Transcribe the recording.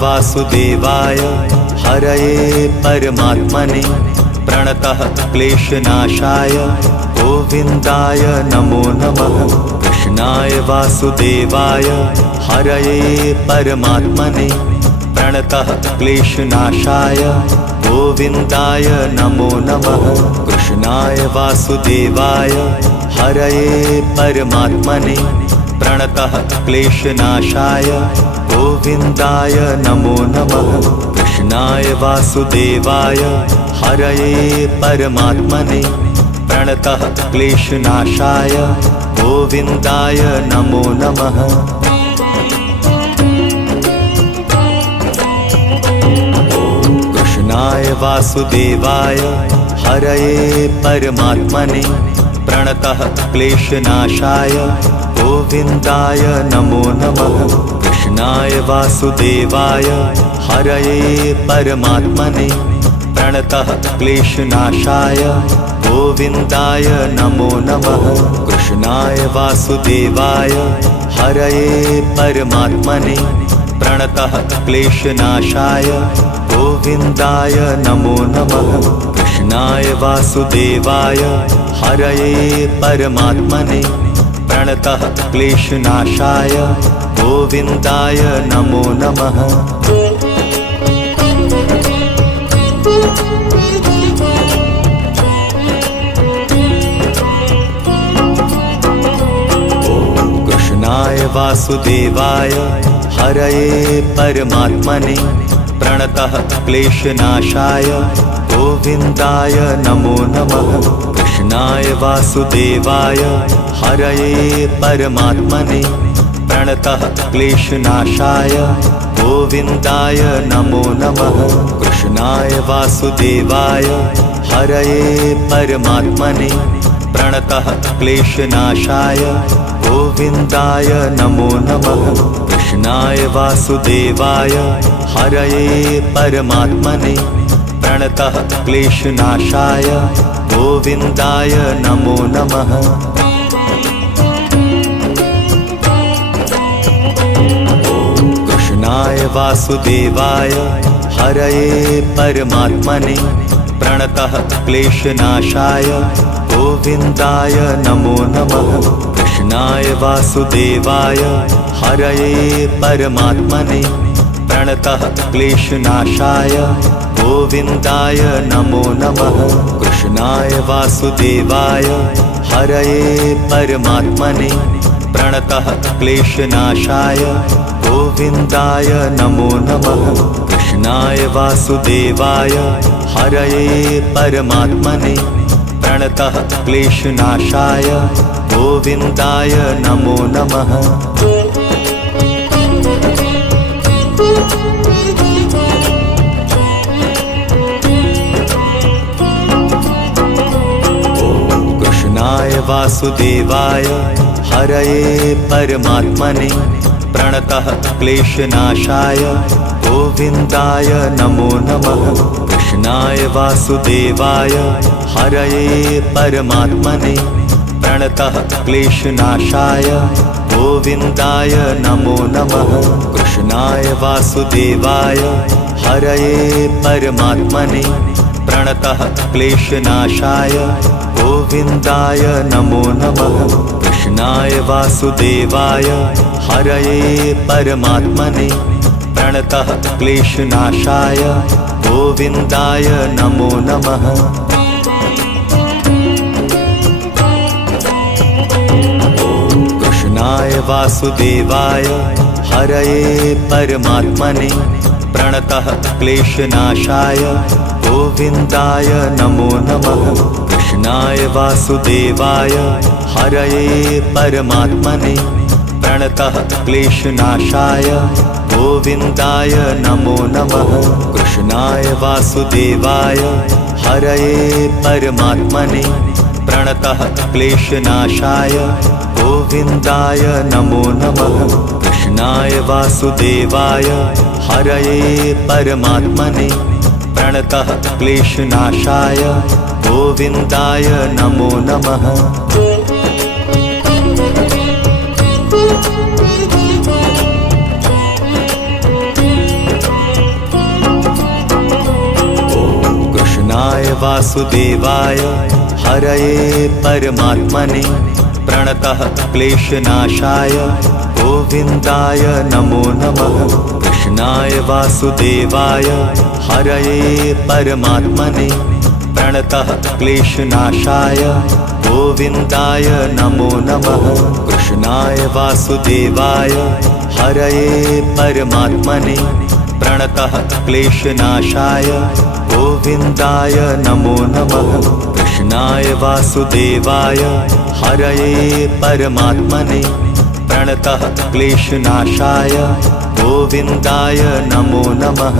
वासुदेवाय हरये परमात्मने प्रणतः क्लेशनाशाय गोविन्दाय नमो नमः। कृष्णाय वासुदेवाय हरये परमात्मने प्रणतः क्लेशनाशाय गोविन्दाय नमो नमः। कृष्णाय वासुदेवाय हरये परमात्मने प्रणतः क्लेशनाशाय गोविन्दाय नमो नमः। कृष्णाय वासुदेवाय हरये परमात्मने प्रणतः क्लेशनाशाय गोविन्दाय नमो नमः। कृष्णाय वासुदेवाय हरये परमात्मने प्रणतः क्लेशनाशाय गोविन्दाय नमो नमः। कृष्णाय वासुदेवाय हरये परमात्मने प्रणतः क्लेशनाशाय गोविन्दाय नमो नमः। कृष्णाय वासुदेवाय हरये परमात्मने प्रणतः क्लेशनाशाय गोविन्दाय नमो नमः। कृष्णाय वासुदेवाय हरये परमात्मने प्रणतः क्लेशनाशाय गोविन्दाय नमो नमः। कृष्णाय वासुदेवाय हरये परमात्मने प्रणतः क्लेशनाशाय गोविन्दाय नमो नमः। कृष्णाय वासुदेवाय हरये परमात्मने प्रणतः क्लेशनाशाय गोविन्दाय नमो नमः। कृष्णाय वासुदेवाय हरये परमात्मने प्रणतः क्लेशनाशाय गोविन्दाय नमो नमः। कृष्णाय वासुदेवाय हरये परमात्मने प्रणतः क्लेशनाशाय गोविन्दाय नमो नमः। कृष्णाय वासुदेवाय हरये परमात्मने प्रणतः क्लेशनाशाय गोविन्दाय नमो नमः। कृष्णाय वासुदेवाय हरये परमात्मने प्रणतः क्लेशनाशाय गोविन्दाय नमो नमः। कृष्णाय वासुदेवाय हरये परमात्मने प्रणतः क्लेशनाशाय गोविन्दाय नमो नमः। कृष्णाय वासुदेवाय हरये परमात्मने प्रणतः क्लेशनाशाय गोविन्दाय नमो नमः। कृष्णाय वासुदेवाय हरये परमात्मने प्रणतः क्लेशनाशाय गोविन्दाय नमो नमः। कृष्णाय वासुदेवाय हरये परमात्मने प्रणतः क्लेशनाशाय गोविन्दाय नमो नमः। कृष्णाय वासुदेवाय हरये परमात्मने प्रणतः क्लेशनाशाय गोविन्दाय नमो नमः। कृष्णाय वासुदेवाय हरये परमात्मने प्रणतः क्लेशनाशाय गोविन्दाय नमो नमः। कृष्णाय वासुदेवाय हरये परमात्मने प्रणतः क्लेशनाशाय गोविन्दाय नमो नमः। कृष्णाय वासुदेवाय हरये परमात्मने प्रणतः क्लेशनाशाय गोविन्दाय नमो नमः। कृष्णाय वासुदेवाय हरये परमात्मने प्रणतः क्लेशनाशाय गोविन्दाय नमो नमः। कृष्णाय वासुदेवाय हरये परमात्मने प्रणतः क्लेशनाशाय गोविन्दाय नमो नमः। वासुदेवाय हरये परमात्मने प्रणतः क्लेशनाशाय गोविन्दाय नमो नमः। कृष्णाय वासुदेवाय हरये परमात्मने प्रणतः क्लेशनाशाय गोविन्दाय नमो नमः। कृष्णाय वासुदेवाय हरये परमात्मने प्रणतः क्लेशनाशाय गोविन्दाय नमो नमः। कृष्णाय वासुदेवाय हरये परमात्मने प्रणतः क्लेशनाशाय गोविन्दाय नमो नमः।